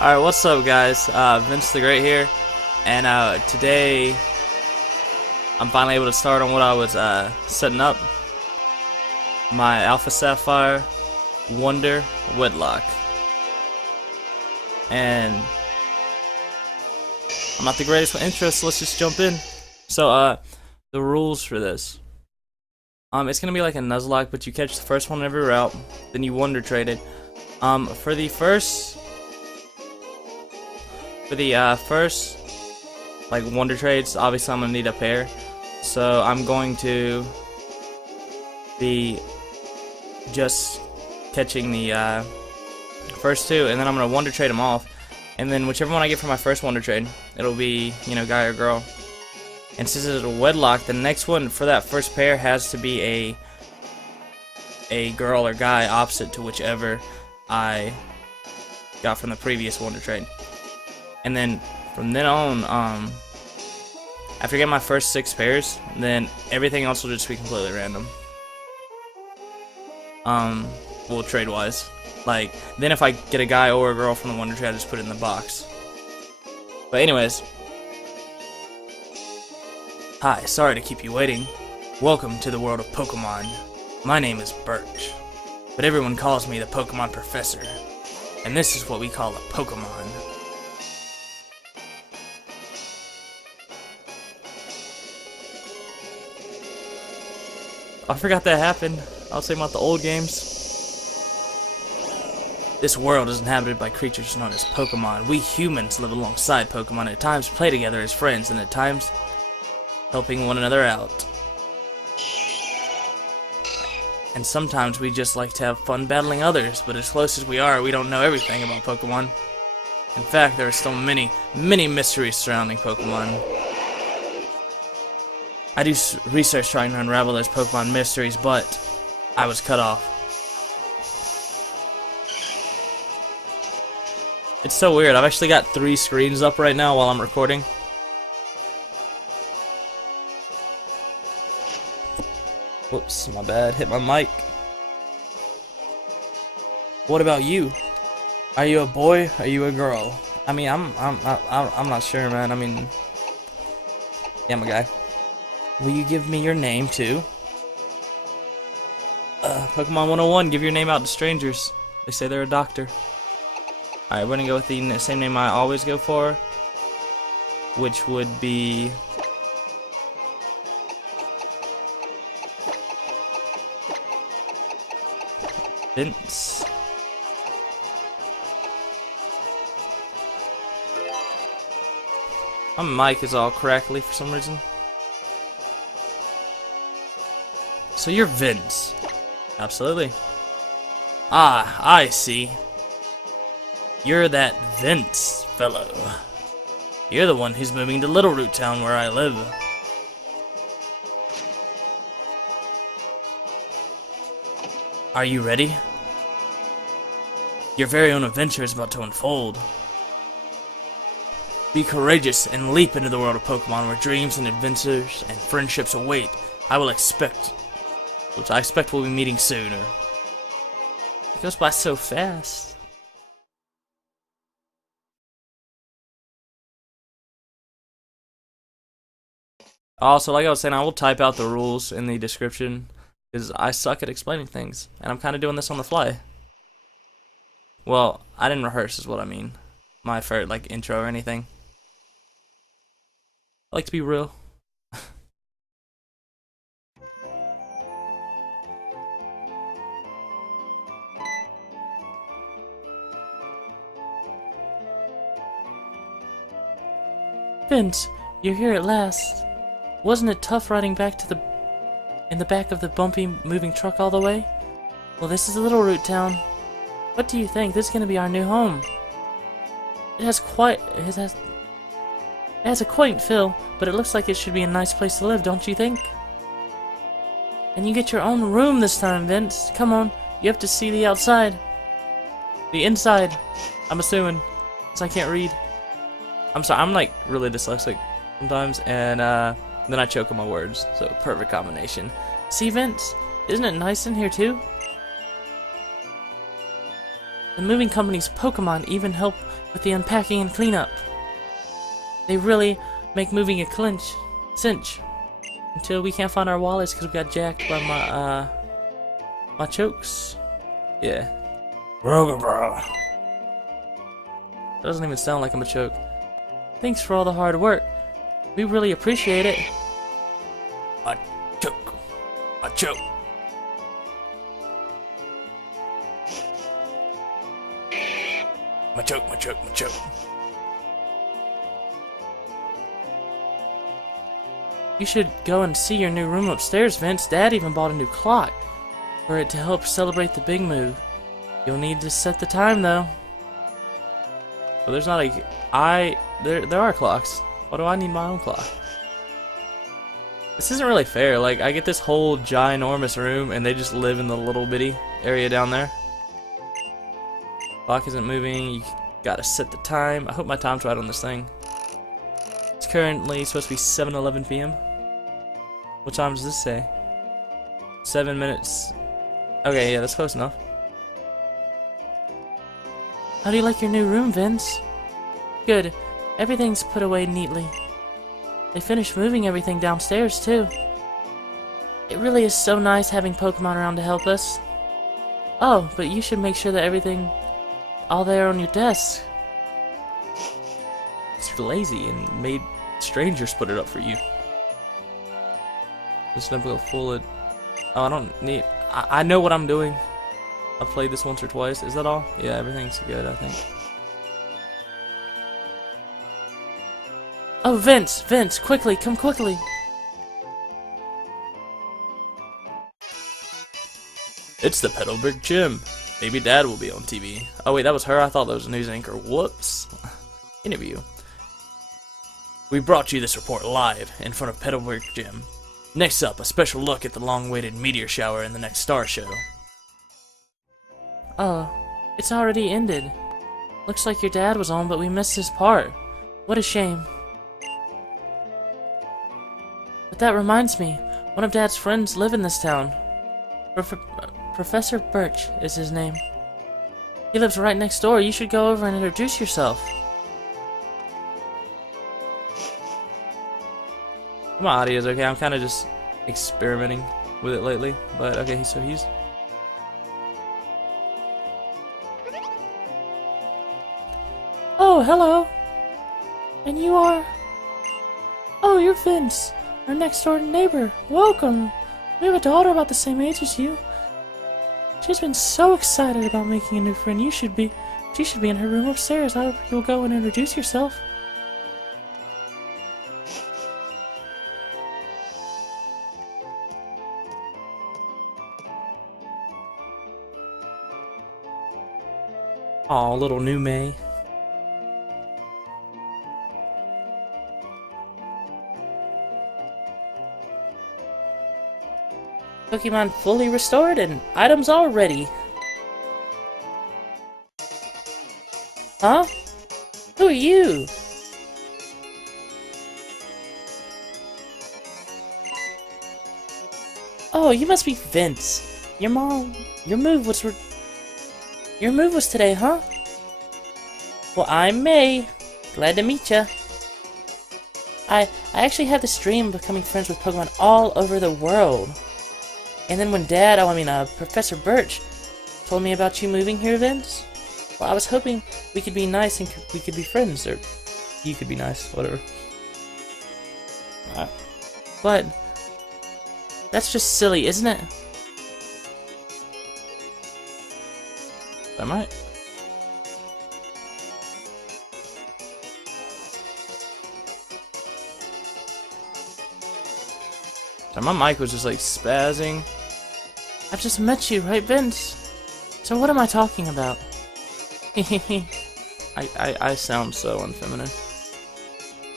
Alright, what's up guys? Vince the Great here, and today I'm finally able to start on what I was setting up. My Alpha Saphire WonderWedlocke. And I'm not the greatest with intros, so let's just jump in. So the rules for this. It's gonna be like a Nuzlocke, but you catch the first one in every route, then you wonder trade it. For the first like wonder trades, obviously I'm gonna need a pair, so I'm going to be just catching the first two, and then I'm gonna wonder trade them off, and then whichever one I get for my first wonder trade, it'll be, you know, guy or girl. And since it's a wedlock, the next one for that first pair has to be a girl or guy opposite to whichever I got from the previous wonder trade. And then from then on, after I get my first 6 pairs, then everything else will just be completely random. Well, trade wise. Like, then if I get a guy or a girl from the wonder trade, I just put it in the box. But anyways. Hi, sorry to keep you waiting. Welcome to the world of Pokemon. My name is Birch, but everyone calls me the Pokemon Professor. And this is what we call a Pokemon. I forgot that happened. I was saying about the old games. This world is inhabited by creatures known as Pokemon. We humans live alongside Pokemon, at times play together as friends, and at times helping one another out. And sometimes we just like to have fun battling others, but as close as we are, we don't know everything about Pokemon. In fact, there are still many, many mysteries surrounding Pokemon. I do research trying to unravel those Pokemon mysteries, but I was cut off. It's so weird. I've actually got 3 screens up right now while I'm recording. Whoops, my bad. Hit my mic. What about you? Are you a boy? Are you a girl? I mean, I'm not sure, man. I mean, yeah, I'm a guy. Will you give me your name too? Pokemon 101, give your name out to strangers. They say they're a doctor. Alright, we're gonna go with the same name I always go for, which would be Vince. My mic is all crackly for some reason. So you're Vince. Absolutely. Ah, I see. You're that Vince fellow. You're the one who's moving to Little Root Town where I live. Are you ready? Your very own adventure is about to unfold. Be courageous and leap into the world of Pokemon where dreams and adventures and friendships await. I expect we'll be meeting sooner. It goes by so fast. Also, like I was saying, I will type out the rules in the description, because I suck at explaining things, and I'm kind of doing this on the fly. Well, I didn't rehearse is what I mean. My first, like, intro or anything. I like to be real. Vince, you're here at last. Wasn't it tough riding back to in the back of the bumpy moving truck all the way? Well, this is Little Root Town. What do you think? This is gonna be our new home. It has a quaint feel, but it looks like it should be a nice place to live, don't you think? And you get your own room this time, Vince. Come on, you have to see the outside. The inside, I'm assuming, because I can't read. I'm sorry, I'm like really dyslexic sometimes, and then I choke on my words, so perfect combination. See, Vince, isn't it nice in here too? The moving company's Pokemon even help with the unpacking and cleanup. They really make moving a cinch. Until we can't find our wallets because we got jacked by my chokes. Yeah. Bro. Doesn't even sound like I'm a choke. Thanks for all the hard work. We really appreciate it. I choke. My choke. You should go and see your new room upstairs, Vince. Dad even bought a new clock for it to help celebrate the big move. You'll need to set the time, though. Well, there's not a... There are clocks. Why do I need my own clock? This isn't really fair. Like, I get this whole ginormous room, and they just live in the little bitty area down there. Clock isn't moving. You gotta set the time. I hope my time's right on this thing. It's currently supposed to be 7:11 p.m. What time does this say? 7 minutes. Okay, yeah, that's close enough. How do you like your new room, Vince? Good. Everything's put away neatly. They finished moving everything downstairs, too. It really is so nice having Pokemon around to help us. Oh, but you should make sure that everything all there on your desk. It's lazy and made strangers put it up for you. This notebook full of... Oh, I don't need... I know what I'm doing. I've played this once or twice. Is that all? Yeah, everything's good, I think. Oh, Vince, quickly, come quickly. It's the Petalburg Gym. Maybe Dad will be on TV. Oh wait, that was her? I thought that was a news anchor. Whoops. Interview. We brought you this report live in front of Petalburg Gym. Next up, a special look at the long-awaited meteor shower in the next star show. Oh, it's already ended. Looks like your dad was on, but we missed his part. What a shame. But that reminds me, one of Dad's friends live in this town. Professor Birch is his name. He lives right next door. You should go over and introduce yourself. My audio's okay. I'm kind of just experimenting with it lately. But okay, so he's... Oh, hello. And you are... Oh, you're Vince, our next door neighbor. Welcome. We have a daughter about the same age as you. She's been so excited about making a new friend. She should be in her room upstairs. I hope you'll go and introduce yourself. Aw, little new May. Pokemon fully restored and items all ready. Huh? Who are you? Oh, you must be Vince. Your move was today, huh? Well, I'm May. Glad to meet ya. I actually have this dream of becoming friends with Pokemon all over the world. And then when Professor Birch told me about you moving here, Vince, well, I was hoping we could be nice and we could be friends, or you could be nice, whatever. But that's just silly, isn't it? Am I? My mic was just like spazzing. I've just met you, right, Vince? So what am I talking about? I sound so unfeminine.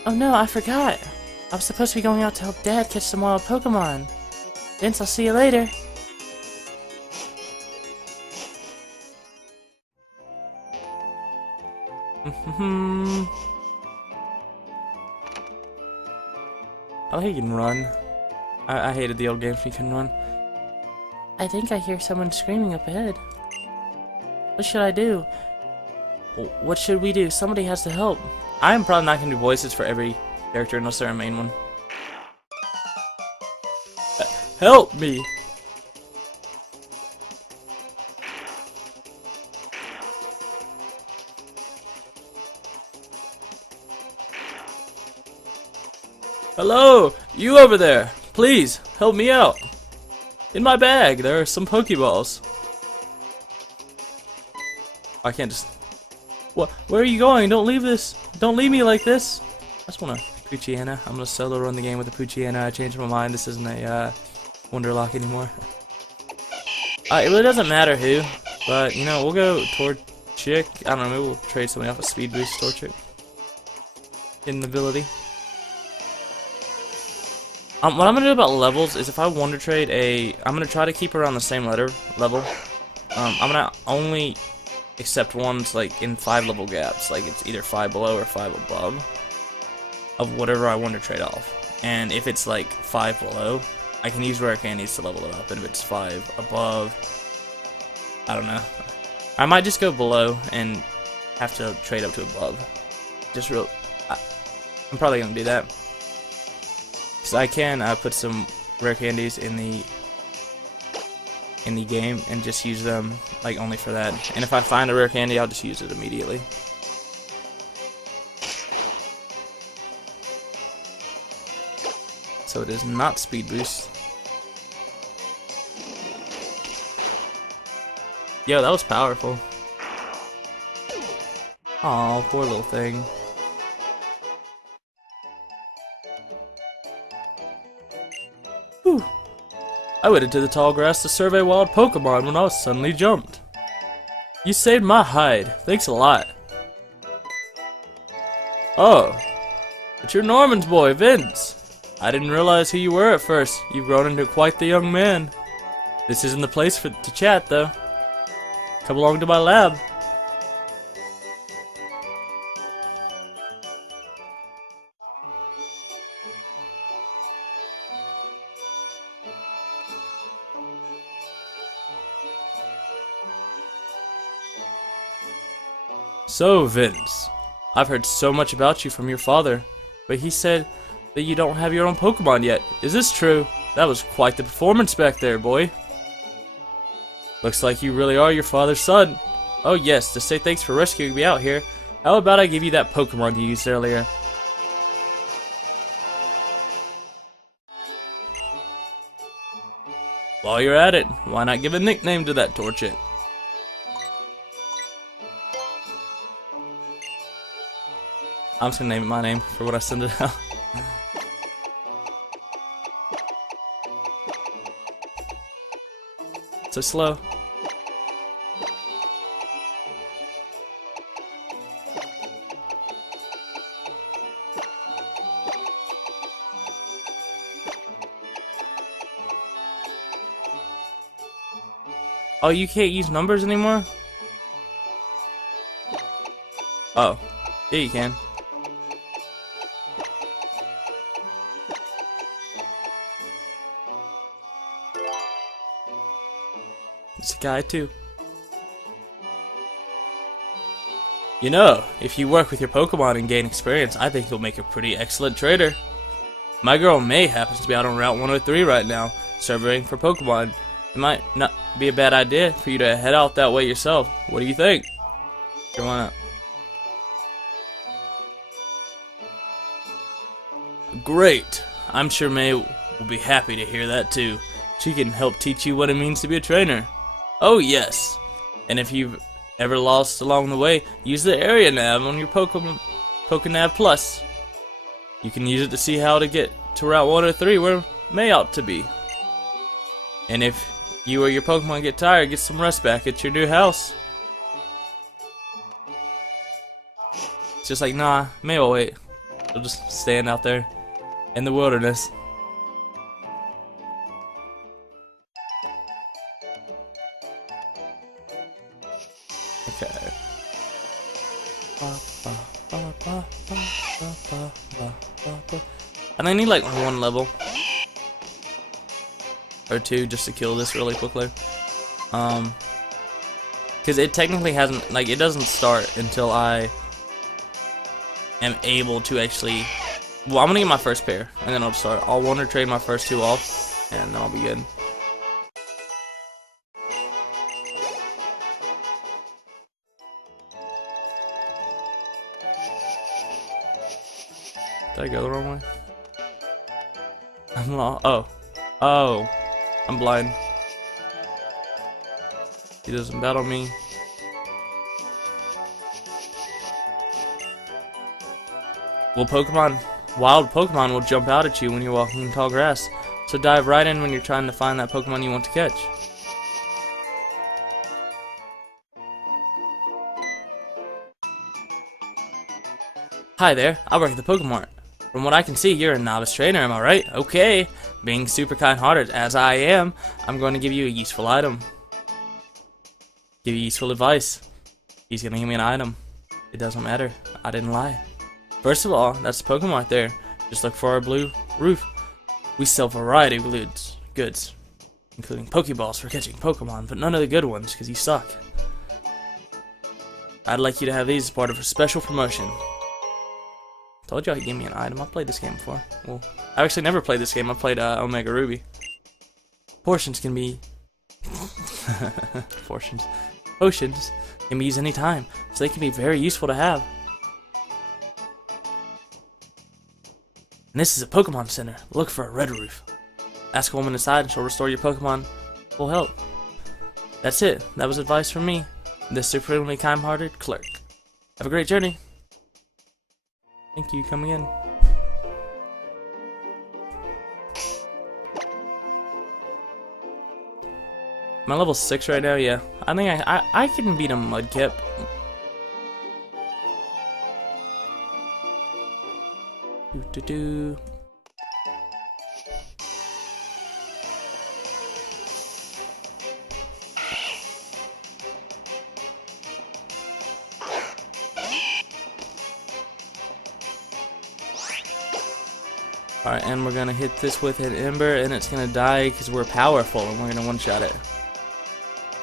Oh no, I forgot. I was supposed to be going out to help Dad catch some wild Pokemon. Vince, I'll see you later. Oh, he can run. I hated the old games when you couldn't run. I think I hear someone screaming up ahead. What should I do? What should we do? Somebody has to help. I am probably not going to do voices for every character unless they're a main one. Help me! Hello! You over there! Please, help me out! In my bag, there are some Pokeballs. I can't just... What? Where are you going? Don't leave this! Don't leave me like this! I just want a Poochyena. I'm gonna solo run the game with a Poochyena. I changed my mind. This isn't a WonderWedlocke anymore. It really doesn't matter who, but you know, we'll go Torchic. I don't know, maybe we'll trade somebody off a speed boost Torchic. Hidden ability. What I'm gonna do about levels is if I wonder trade I'm gonna try to keep around the same level. I'm gonna only accept ones like in 5 level gaps, like it's either 5 below or 5 above of whatever I wonder trade off. And if it's like 5 below, I can use rare candies to level it up, and if it's 5 above, I don't know. I might just go below and have to trade up to above. I'm probably gonna do that. Because I can put some rare candies in the game and just use them like only for that. And if I find a rare candy, I'll just use it immediately. So it is not speed boost. Yo, that was powerful. Aw, poor little thing. Whew. I went into the tall grass to survey wild Pokemon when I was suddenly jumped. You saved my hide. Thanks a lot. Oh, but you're Norman's boy, Vince. I didn't realize who you were at first. You've grown into quite the young man. This isn't the place to chat, though. Come along to my lab. So, Vince, I've heard so much about you from your father, but he said that you don't have your own Pokemon yet. Is this true? That was quite the performance back there, boy. Looks like you really are your father's son. Oh yes, to say thanks for rescuing me out here, how about I give you that Pokemon you used earlier? While you're at it, why not give a nickname to that Torchic? I'm just gonna name it my name for when I send it out. So slow. Oh, you can't use numbers anymore? Oh, yeah, you can. It's a guy too. You know, if you work with your Pokemon and gain experience, I think you'll make a pretty excellent trader. My girl May happens to be out on Route 103 right now, surveying for Pokemon. It might not be a bad idea for you to head out that way yourself. What do you think? Sure, why not? Great! I'm sure May will be happy to hear that too. She can help teach you what it means to be a trainer. Oh yes! And if you've ever lost along the way, use the area nav on your Pokenav Plus. You can use it to see how to get to Route 103 where May ought to be. And if you or your Pokemon get tired, get some rest back at your new house. It's just like, nah, May will wait. She'll just stand out there in the wilderness. Okay. And I need like 1 level or 2 just to kill this really quickly. Because it technically hasn't, like, it doesn't start until I am able to actually, well, I'm gonna get my first pair, and then I'll start. I'll wonder trade my first 2 off, and then I'll be good. Did I go the wrong way? I'm lost. Oh, I'm blind. He doesn't battle me. Well, wild Pokemon will jump out at you when you're walking in tall grass. So dive right in when you're trying to find that Pokemon you want to catch. Hi there, I work at the Pokemart. From what I can see, you're a novice trainer, am I right? Okay. Being super kind-hearted as I am, I'm going to give you a useful item. Give you useful advice. He's going to give me an item. It doesn't matter. I didn't lie. First of all, that's the Pokemart there. Just look for our blue roof. We sell a variety of goods, including Pokeballs for catching Pokemon, but none of the good ones, because you suck. I'd like you to have these as part of a special promotion. Told you I could give me an item. I've played this game before. Well, I've actually never played this game. I played Omega Ruby. Potions can be... Potions can be used anytime, so they can be very useful to have. And this is a Pokemon Center. Look for a red roof. Ask a woman inside and she'll restore your Pokemon full health. That's it. That was advice from me, the supremely kind-hearted clerk. Have a great journey. Thank you. Coming in. Am I level 6 right now? Yeah. I think I can beat a Mudkip. Do. Alright, and we're gonna hit this with an Ember, and it's gonna die because we're powerful, and we're gonna one-shot it.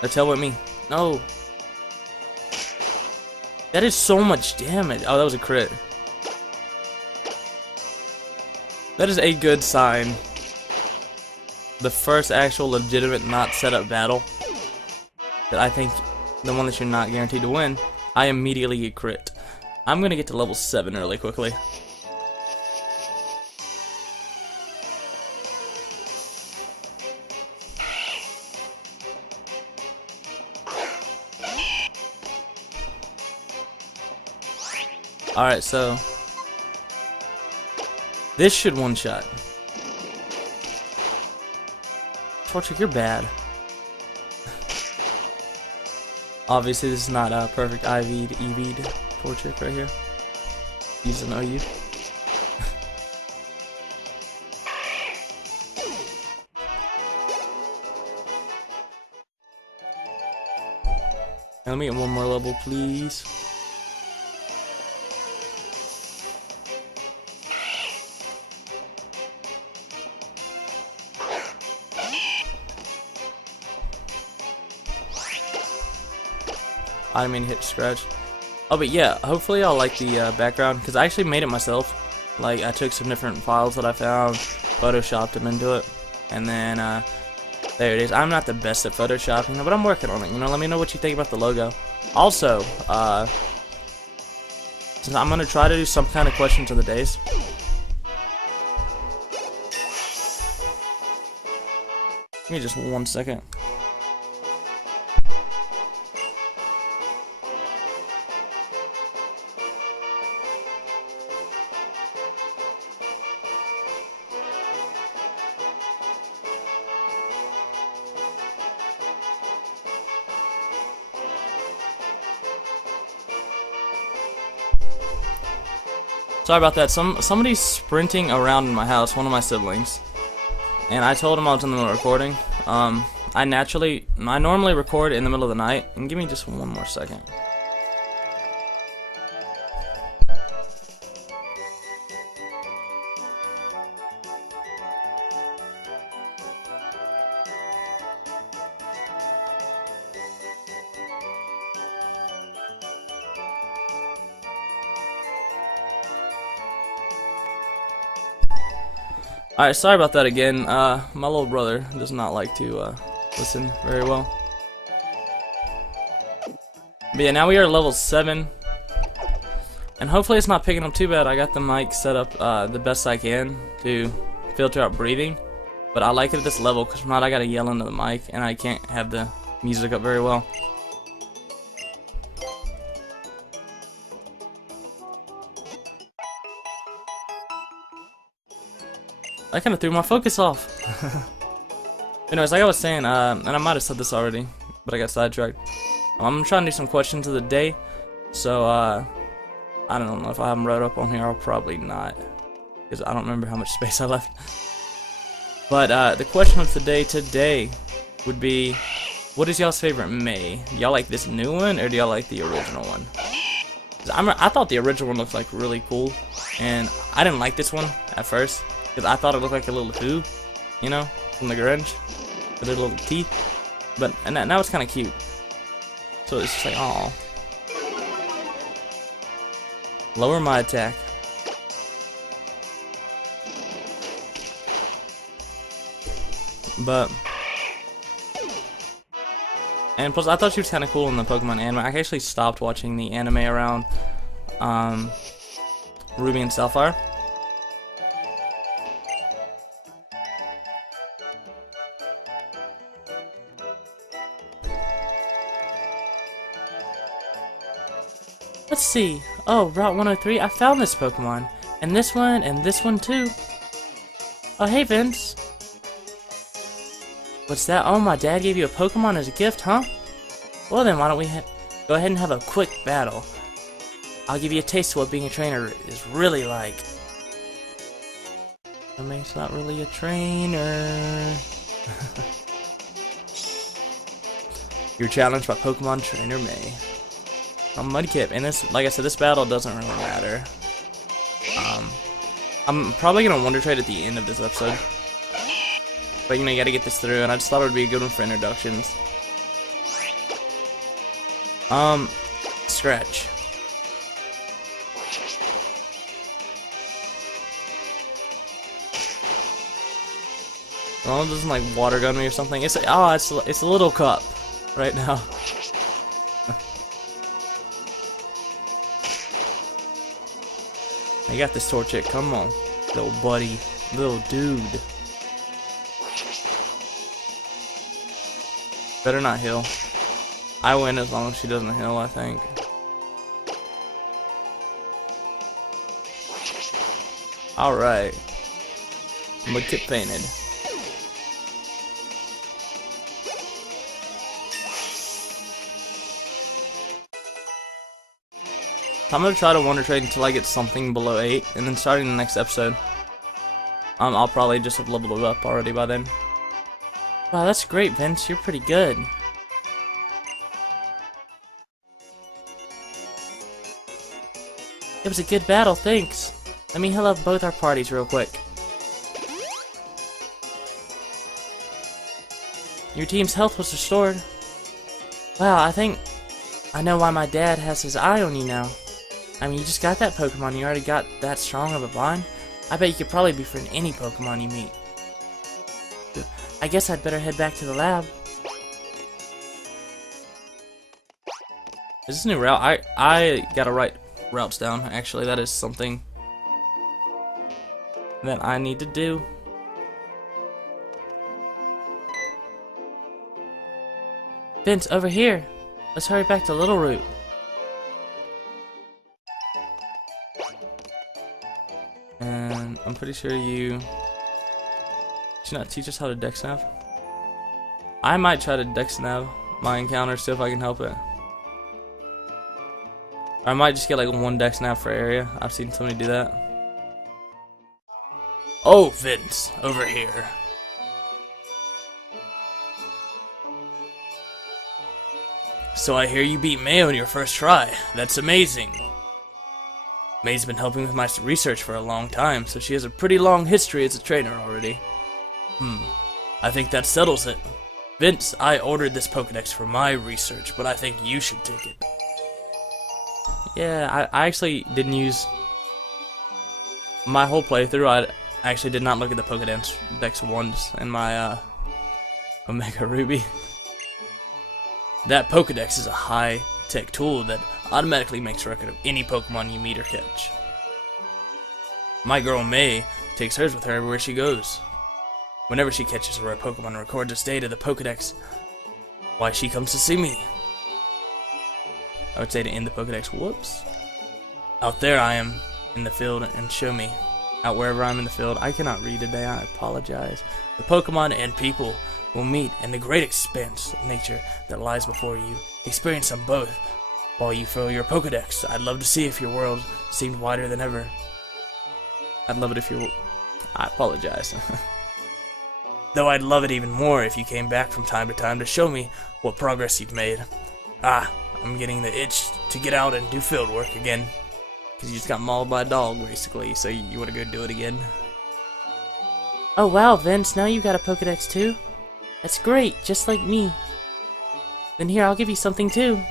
Now tell with me. No. That is so much damage. Oh, that was a crit. That is a good sign. The first actual legitimate not set up battle that I think, the one that you're not guaranteed to win, I immediately get crit. I'm gonna get to level 7 really quickly. Alright, so this should one-shot. Torchic, you're bad. Obviously, this is not a perfect IV'd, EV'd Torchic right here. He's an OU. Let me get one more level, please. I didn't mean to hit scratch. Oh, but yeah, hopefully I'll like the background, because I actually made it myself. Like, I took some different files that I found, photoshopped them into it, and then, there it is. I'm not the best at photoshopping, but I'm working on it, you know, let me know what you think about the logo. Also, since I'm going to try to do some kind of questions of the days. Give me just 1 second. Sorry about that. Somebody's sprinting around in my house, one of my siblings. And I told him I was in the middle of recording. I normally record in the middle of the night. And give me just 1 more second. Alright, sorry about that again. My little brother does not like to listen very well. But yeah, now we are level 7. And hopefully it's not picking up too bad. I got the mic set up the best I can to filter out breathing. But I like it at this level because if not I gotta yell into the mic and I can't have the music up very well. I kind of threw my focus off. Anyways, like I was saying, and I might have said this already, but I got sidetracked. I'm trying to do some questions of the day, so I don't know if I have them wrote up on here. I'll probably not, because I don't remember how much space I left. But the question of the day today would be, what is y'all's favorite May? Do y'all like this new one, or do y'all like the original one? I thought the original one looked like really cool, and I didn't like this one at first. Because I thought it looked like a little Who, you know, from the Grinch, with their little teeth. But and now it's kind of cute. So it's just like, aw. Lower my attack. But and plus, I thought she was kind of cool in the Pokemon anime. I actually stopped watching the anime around Ruby and Sapphire. Let's see. Oh, Route 103. I found this Pokemon. And this one too. Oh, hey, Vince. What's that? Oh, my dad gave you a Pokemon as a gift, huh? Well, then, why don't we go ahead and have a quick battle? I'll give you a taste of what being a trainer is really like. May's not really a trainer. You're challenged by Pokemon Trainer May. I'm Mudkip, and this, like I said, this battle doesn't really matter. I'm probably gonna Wonder Trade at the end of this episode, but you know, you gotta get this through, and I just thought it would be a good one for introductions. Scratch. As long as it doesn't like water gun me or something. It's a little cup right now. I got this Torchic, come on, little buddy, little dude. Better not heal. I win as long as she doesn't heal, I think. Alright. Mudkip fainted. I'm gonna try to Wonder Trade until I get something below 8, and then starting the next episode, I'll probably just have leveled it up already by then. Wow, that's great, Vince. You're pretty good. It was a good battle, thanks. Let me heal up both our parties real quick. Your team's health was restored. Wow, I think I know why my dad has his eye on you now. I mean, you just got that Pokemon, you already got that strong of a bond. I bet you could probably befriend any Pokemon you meet. I guess I'd better head back to the lab. Is this a new route? I gotta write routes down, actually. That is something that I need to do. Vince, over here. Let's hurry back to Little Root. And I'm pretty sure you... Did you not teach us how to dex nav? I might try to dex nav my encounter, see if I can help it. Or I might just get like one dex nav for area. I've seen somebody do that. Oh, Vince, over here. So I hear you beat May on your first try. That's amazing. May's been helping with my research for a long time, so she has a pretty long history as a trainer already. I think that settles it. Vince, I ordered this Pokedex for my research, but I think you should take it. Yeah, I actually didn't use my whole playthrough. I actually did not look at the Pokedex once in my Omega Ruby. That Pokedex is a high-tech tool that automatically makes a record of any Pokemon you meet or catch. My girl May takes hers with her everywhere she goes. Whenever she catches a rare Pokemon and records its data, the Pokedex, why she comes to see me. I would say to end the Pokedex, whoops. Out there I am in the field and show me. Out wherever I'm in the field, I cannot read today, I apologize. The Pokemon and people will meet in the great expanse of nature that lies before you. Experience them both while you fill your Pokedex. I'd love to see if your world seemed wider than ever. I'd love it if you... I apologize. Though I'd love it even more if you came back from time to time to show me what progress you've made. I'm getting the itch to get out and do field work again. Because you just got mauled by a dog, basically, so you want to go do it again. Oh wow, Vince, now you got a Pokedex too? That's great, just like me. Then here, I'll give you something too.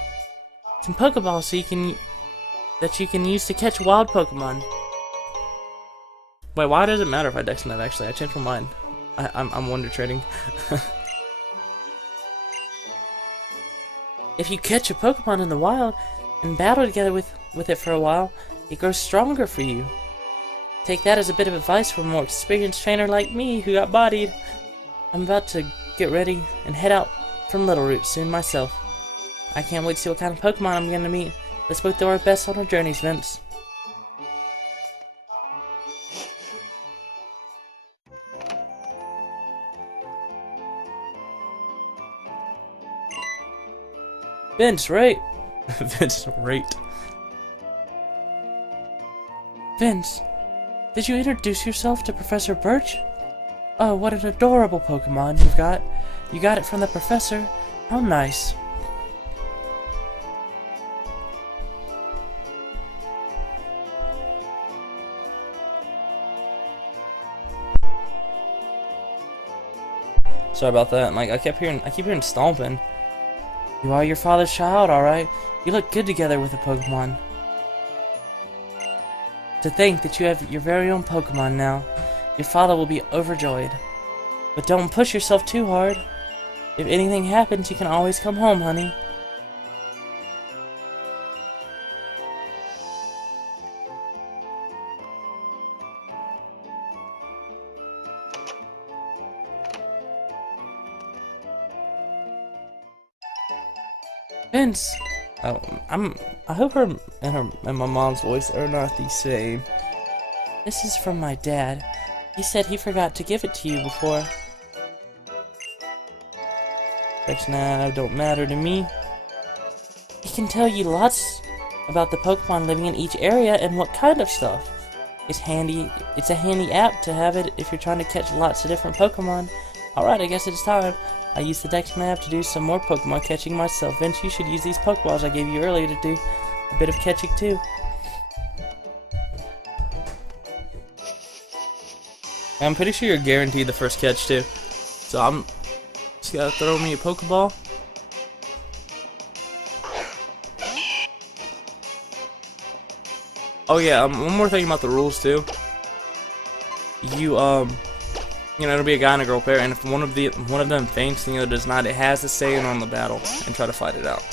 Some Pokeballs that you can use to catch wild Pokemon. Wait, why does it matter if I dex map, actually? I changed my mind. I'm wonder trading. If you catch a Pokemon in the wild and battle together with it for a while, it grows stronger for you. Take that as a bit of advice from a more experienced trainer like me who got bodied. I'm about to get ready and head out from Little Root soon myself. I can't wait to see what kind of Pokemon I'm gonna meet. Let's both do our best on our journeys, Vince. Vince, right? Vince, right. Vince, did you introduce yourself to Professor Birch? Oh, what an adorable Pokemon you've got. You got it from the professor. How nice. Sorry about that. Like I keep hearing stomping. You are your father's child, alright? You look good together with a Pokemon. To think that you have your very own Pokemon now, your father will be overjoyed. But don't push yourself too hard. If anything happens, you can always come home, honey. Vince! Oh, I hope her and my mom's voice are not the same. This is from my dad. He said he forgot to give it to you before. Text now don't matter to me. He can tell you lots about the Pokemon living in each area and what kind of stuff. It's a handy app to have it if you're trying to catch lots of different Pokemon. Alright, I guess it's time. I used the Dex map to do some more Pokemon catching myself. Vince, you should use these Pokeballs I gave you earlier to do a bit of catching too. I'm pretty sure you're guaranteed the first catch too. So I'm just gotta throw me a Pokeball. Oh yeah, one more thing about the rules too. You know, it'll be a guy and a girl pair, and if one of them faints and the other does not, it has to stay in on the battle and try to fight it out.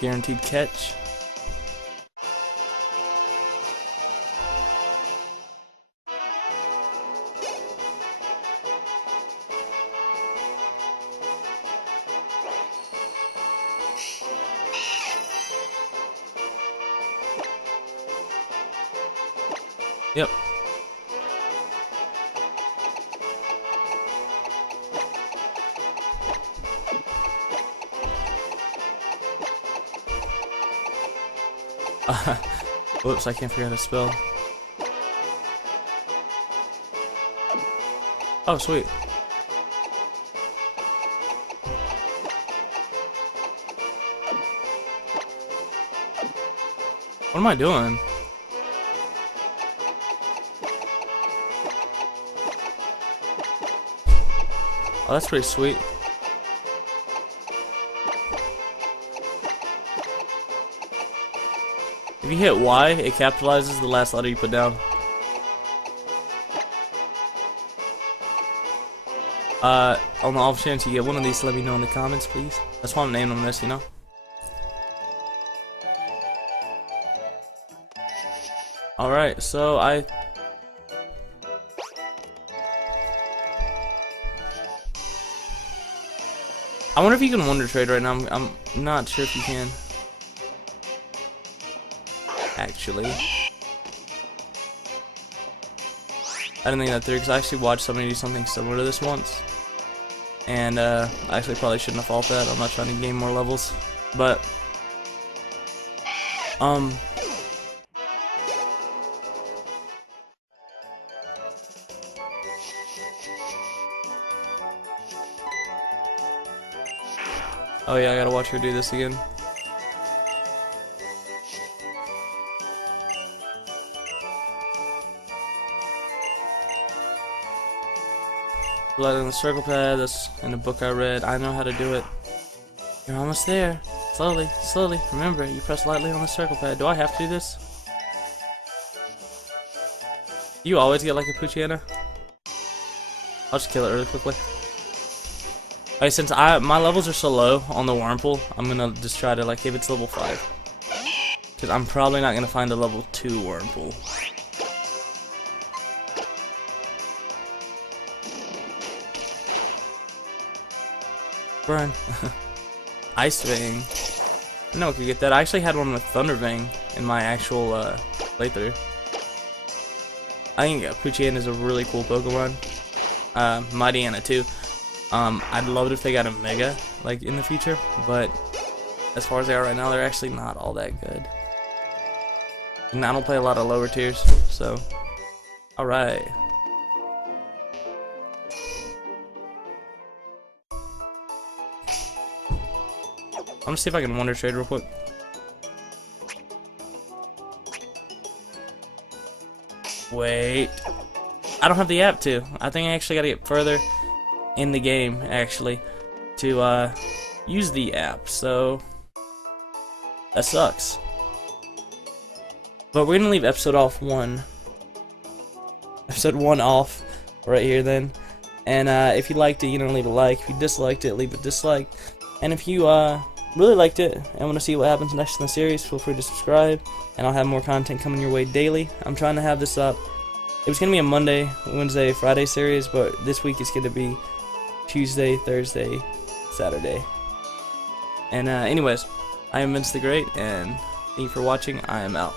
Guaranteed catch. Yep. Whoops, I can't figure out a spell. Oh, sweet. What am I doing? Oh, that's pretty sweet. If you hit Y, it capitalizes the last letter you put down. On the off chance you get one of these, let me know in the comments, please. That's why I'm naming them this, you know? Alright, so I wonder if you can wonder trade right now. I'm not sure if you can. Actually, I didn't think that through because I actually watched somebody do something similar to this once, and I actually probably shouldn't have fought that. I'm not trying to gain more levels, but oh yeah, I gotta watch her do this again. Lightly on the circle pad, that's in a book I read. I know how to do it. You're almost there. Slowly, slowly. Remember, you press lightly on the circle pad. Do I have to do this? You always get like a Poochyena? I'll just kill it really quickly. Alright, since my levels are so low on the Wurmple, I'm gonna just try to, like, if it's level 5. Because I'm probably not gonna find a level 2 Wurmple. Burn. Ice Fang. I know I could get that. I actually had one with Thunder Fang in my actual playthrough. I think Poochyena is a really cool Pokemon. Mightyena too. I'd love it if they got a Mega like in the future, but as far as they are right now, they're actually not all that good. And I don't play a lot of lower tiers, so alright. I'm gonna see if I can wonder trade real quick. Wait. I don't have the app to. I think I actually gotta get further in the game, actually, to use the app, so that sucks. But we're gonna leave episode 1 off right here then. And if you liked it, you know, leave a like. If you disliked it, leave a dislike. And if you really liked it and want to see what happens next in the series, feel free to subscribe, and I'll have more content coming your way daily. I'm trying to have this up. It was going to be a Monday, Wednesday, Friday series, but this week it's going to be Tuesday, Thursday, Saturday. And anyways, I am Vince the Great, and thank you for watching. I am out.